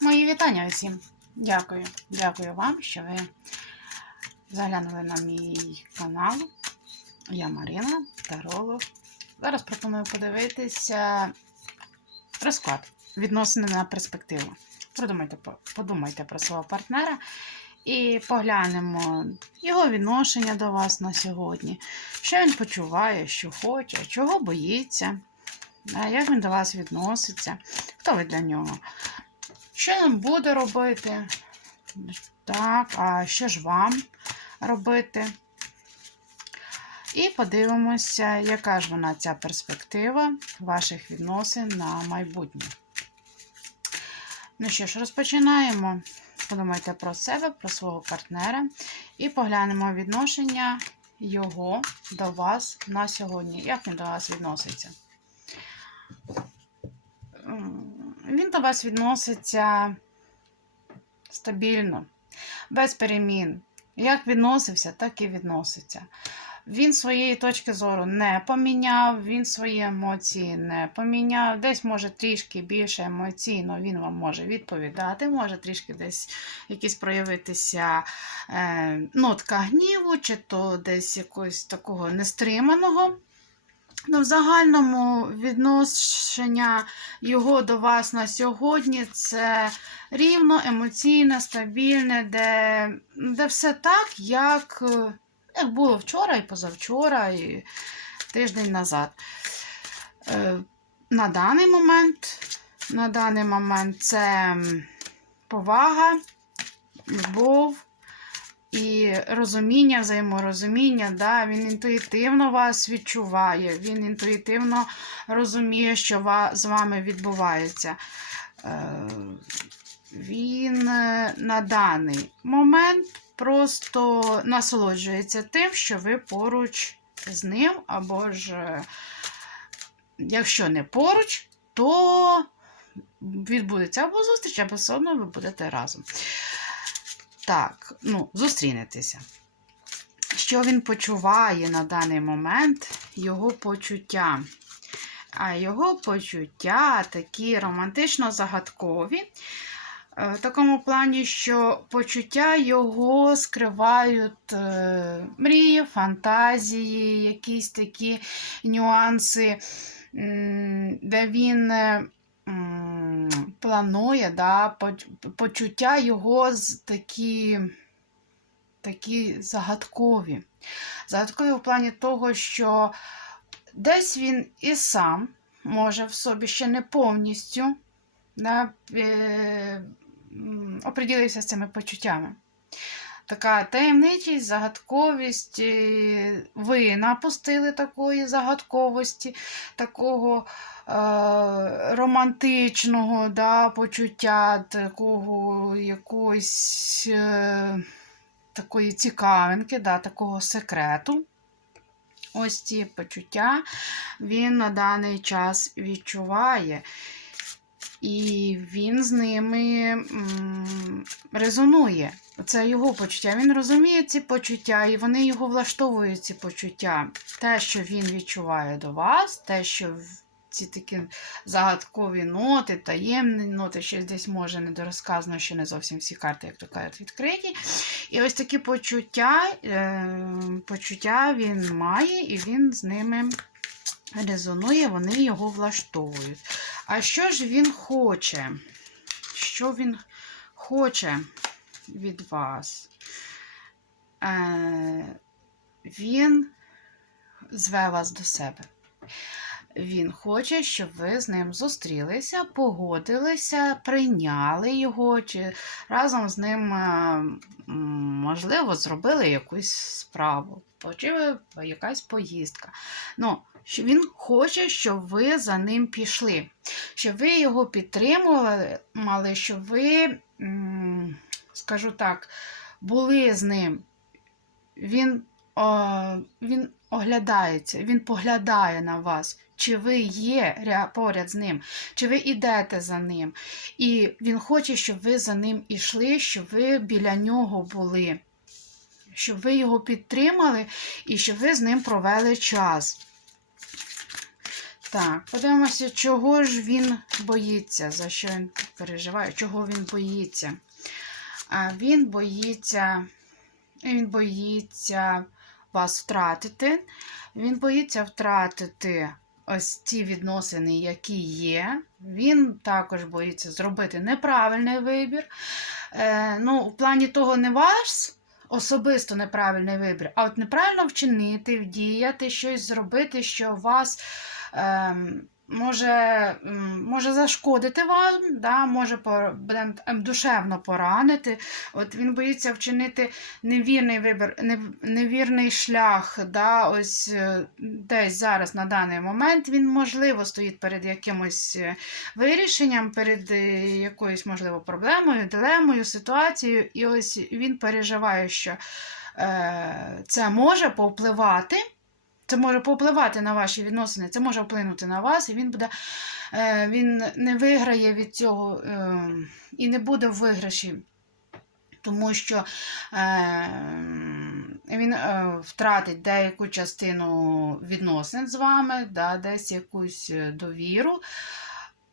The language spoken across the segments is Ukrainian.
Мої вітання усім. Дякую. Дякую вам, що ви заглянули на мій канал. Я Марина, таролог. Зараз пропоную подивитися розклад відносини на перспективу. Подумайте, подумайте про свого партнера і поглянемо його відношення до вас на сьогодні. Що він почуває, що хоче, чого боїться, як він до вас відноситься, хто ви для нього. Що він буде робити? Так, а що ж вам робити? І подивимося, яка ж вона ця перспектива ваших відносин на майбутнє. Ну що ж, розпочинаємо. Подумайте про себе, про свого партнера і поглянемо відношення його до вас на сьогодні. Як він до вас відноситься? Він до вас відноситься стабільно, без перемін. Як відносився, так і відноситься. Він своєї точки зору не поміняв, він свої емоції не поміняв. Десь, може, трішки більше емоційно він вам може відповідати, може трішки десь якісь проявитися е, нотка гніву, чи то десь якогось такого нестриманого. Ну, в загальному відношення його до вас на сьогодні це рівно, емоційне, стабільне, де, де все так, як, як було вчора і позавчора, і тиждень назад. Е, на даний момент, на даний момент це повага, любов. І розуміння, взаєморозуміння, да, він інтуїтивно вас відчуває, він інтуїтивно розуміє, що з вами відбувається. Е, він е, на даний момент просто насолоджується тим, що ви поруч з ним, або ж, е, якщо не поруч, то відбудеться або зустріч, або все одно ви будете разом. Так, ну, зустрінетеся. Що він почуває на даний момент, його почуття. А його почуття такі романтично-загадкові. Е, в такому плані, що почуття його скривають е, мрії, фантазії, якісь такі нюанси, де він е, планує, да, почуття його такі такі загадкові. Загадкові в плані того, що десь він і сам може в собі ще не повністю да, е, оприділився з цими почуттями. Така таємничість, загадковість, ви напустили такої загадковості, такого е, романтичного да, почуття, такого якоїсь е, такої цікавинки, да, такого секрету. Ось ці почуття він на даний час відчуває. І він з ними резонує. Це його почуття. Він розуміє ці почуття, і вони його влаштовують, ці почуття. Те, що він відчуває до вас, те, що ці такі загадкові ноти, таємні ноти, щось десь може недорозказано, що не зовсім всі карти, як то кажуть, відкриті. І ось такі почуття, е, почуття він має, і він з ними резонує, вони його влаштовують. А що ж він хоче? Що він хоче від вас? Е, Він зве вас до себе. Він хоче, щоб ви з ним зустрілися, погодилися, прийняли його, чи разом з ним, е, можливо, зробили якусь справу, чи якась поїздка. Ну, він хоче, щоб ви за ним пішли, щоб ви його підтримували, щоб ви, скажу так, були з ним. Він, о, Він оглядається, він поглядає на вас. Чи ви є поряд з ним, чи ви йдете за ним. І він хоче, щоб ви за ним ішли, щоб ви біля нього були, щоб ви його підтримали і щоб ви з ним провели час. Так, подивимося, чого ж він боїться, за що він переживає, чого він боїться. А він боїться, він боїться вас втратити. Він боїться втратити ось ці відносини, які є. Він також боїться зробити неправильний вибір. Е, ну, в плані того, не ваш особисто неправильний вибір, а от неправильно вчинити, вдіяти, щось зробити, що вас. Ем, Може, може зашкодити вам, да, може ем, душевно поранити. От він боїться вчинити невірний вибір, невірний шлях. Да, ось е, десь зараз на даний момент він, можливо, стоїть перед якимось е, вирішенням, перед е, якоюсь, можливо, проблемою, дилемою, ситуацією. І ось він переживає, що це може повпливати. Це може повпливати на ваші відносини, це може вплинути на вас, і він буде, е, він не виграє від цього е, і не буде в виграші, тому що е, він втратить деяку частину відносин з вами, десь якусь довіру.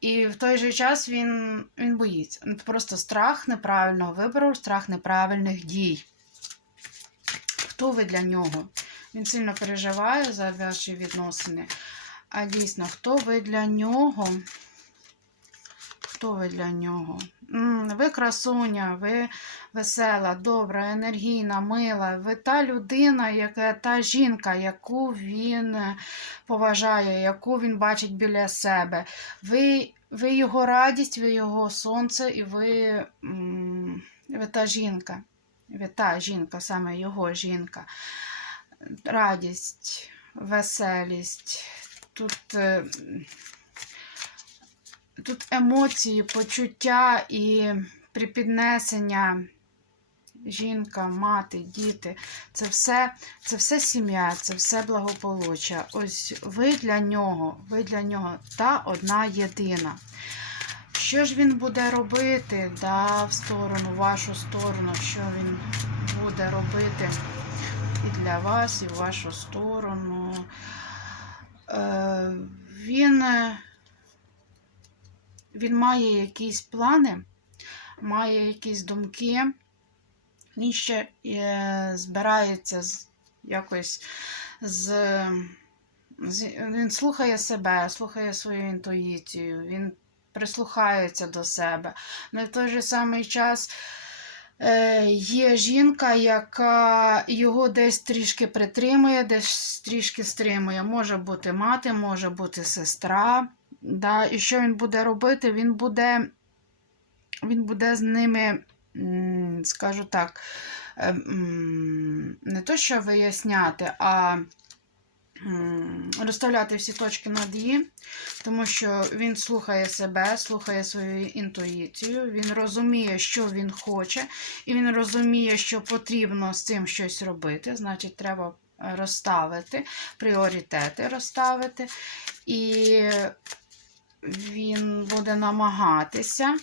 І в той же час він, він боїться. Просто страх неправильного вибору, страх неправильних дій. Хто ви для нього? Він сильно переживає за ваші відносини. А дійсно, хто ви для нього? Хто ви для нього? Ви красуня, ви весела, добра, енергійна, мила. Ви та людина, яка та жінка, яку він поважає, яку він бачить біля себе. Ви, ви його радість, ви його сонце, і ви, ви та жінка. Ви та жінка, саме його жінка радість, веселість. Тут, е, тут емоції, почуття і припіднесення. Жінка, мати, діти це все, це все сім'я, це все благополуччя. Ось ви для нього, ви для нього та одна єдина. Що ж він буде робити да, в сторону, в вашу сторону, що він буде робити? І для вас, і в вашу сторону. Е, Він, е, він має якісь плани, має якісь думки. Він ще е, збирається якось з. Він слухає себе, слухає свою інтуїцію, він прислухається до себе. Але в той же самий час. Е, Є жінка, яка його десь трішки притримує, десь трішки стримує. Може бути мати, може бути сестра. Да? І що він буде робити? Він буде, він буде з ними, скажу так, е, не то, що виясняти, а розставляти всі точки над «і», тому що він слухає себе, слухає свою інтуїцію, він розуміє, що він хоче, і він розуміє, що потрібно з цим щось робити. Значить, треба е, розставити, пріоритети розставити. І він буде намагатися.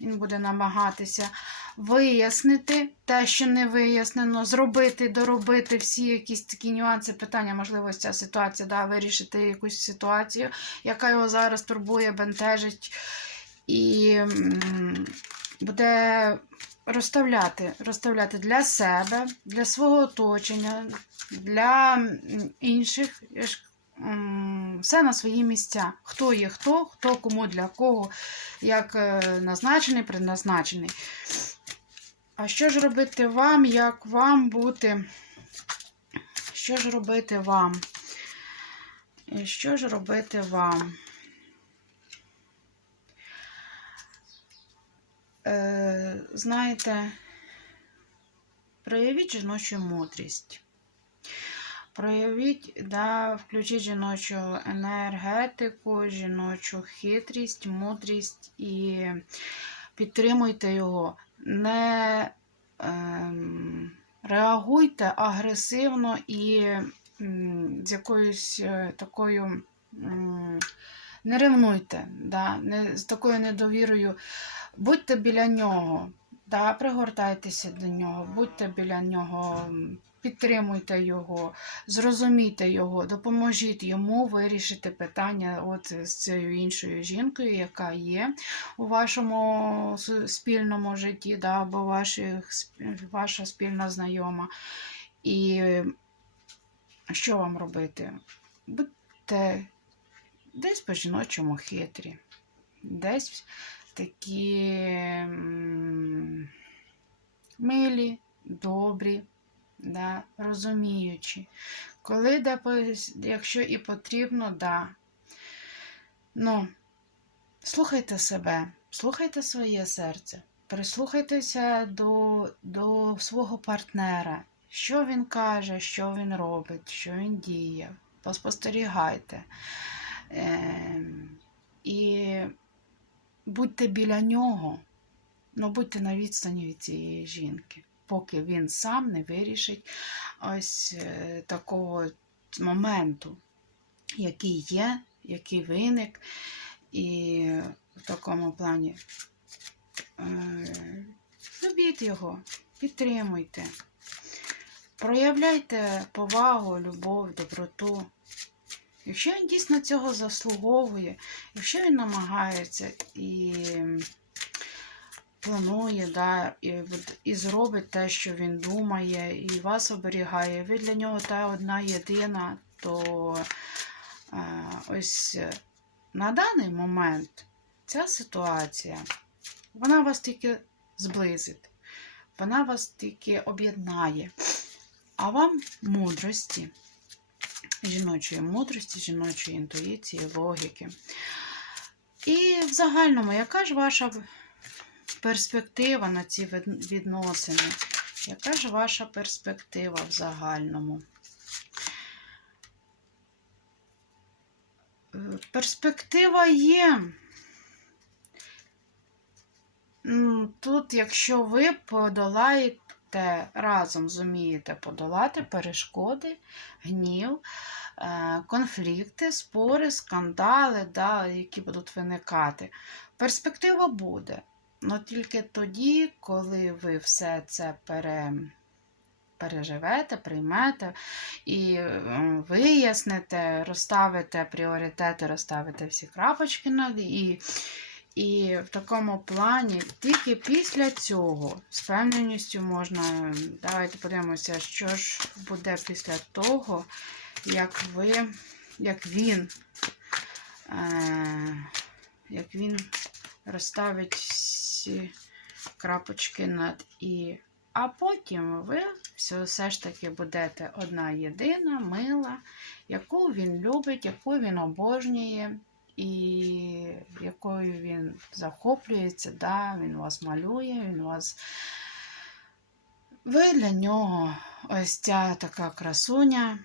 Він буде намагатися вияснити те, що не вияснено, зробити, доробити всі якісь такі нюанси, питання, можливо, ця ситуація, да, вирішити якусь ситуацію, яка його зараз турбує, бентежить, і буде розставляти, розставляти для себе, для свого оточення, для інших. Все на свої місця. Хто є хто, хто кому для кого, як е, назначений, предназначений. А що ж робити вам, як вам бути? Що ж робити вам? І що ж робити вам? Е, знаєте, проявіть жіночу мудрість. Проявіть, да, включіть жіночу енергетику, жіночу хитрість, мудрість і підтримуйте його. Не ем, реагуйте агресивно і з якоюсь е, такою. Не ревнуйте, да, не, з такою недовірою. Будьте біля нього, да, пригортайтеся до нього, будьте біля нього, підтримуйте його, зрозумійте його, допоможіть йому вирішити питання от з цією іншою жінкою, яка є у вашому спільному житті, да, або ваших, ваша спільна знайома. І що вам робити? Будьте десь по-жіночому хитрі, десь такі милі, добрі, да, розуміючі. Коли де, якщо і потрібно, да. Ну, слухайте себе, слухайте своє серце, прислухайтеся до, до свого партнера, що він каже, що він робить, що він діє. Поспостерігайте. Ем, і будьте біля нього, ну будьте на відстані від цієї жінки, поки він сам не вирішить ось е, такого моменту, який є, який виник, і в такому плані е, любіть його, підтримуйте, проявляйте повагу, любов, доброту. Якщо він дійсно цього заслуговує, якщо він намагається і планує, да, і, і зробить те, що він думає, і вас оберігає, ви для нього та одна єдина, то е, ось е, на даний момент ця ситуація, вона вас тільки зблизить, вона вас тільки об'єднає, а вам мудрості жіночої мудрості, жіночої інтуїції, логіки. І в загальному, яка ж ваша перспектива на ці відносини? Яка ж ваша перспектива в загальному? Е, Перспектива є. Тут, якщо ви подолаєте разом зумієте подолати перешкоди, гнів, е, конфлікти, спори, скандали, да, які будуть виникати. Перспектива буде. Але тільки тоді, коли ви все це пере, переживете, приймете і е, виясните, розставите пріоритети, розставите всі крапочки над і. І в такому плані тільки після цього з певненістю можна. Давайте подивимося, що ж буде після того, як ви, як він, е, як він розставить крапочки над і. А потім ви все ж таки будете одна єдина, мила, яку він любить, яку він обожнює і якою він захоплюється, да, він вас малює, він вас. Ви для нього ось ця така красуня.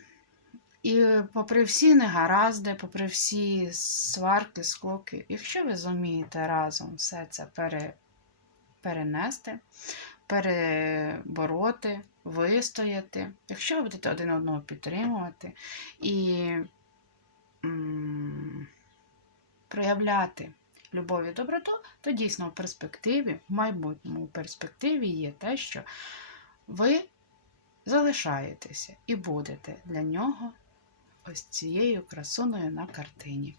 І попри всі негаразди, попри всі сварки, скоки, якщо ви зумієте разом все це пере, перенести, перебороти, вистояти, якщо ви будете один одного підтримувати і проявляти любов і доброту, то дійсно в перспективі, в майбутньому перспективі є те, що ви залишаєтеся і будете для нього ось цією красуною на картині.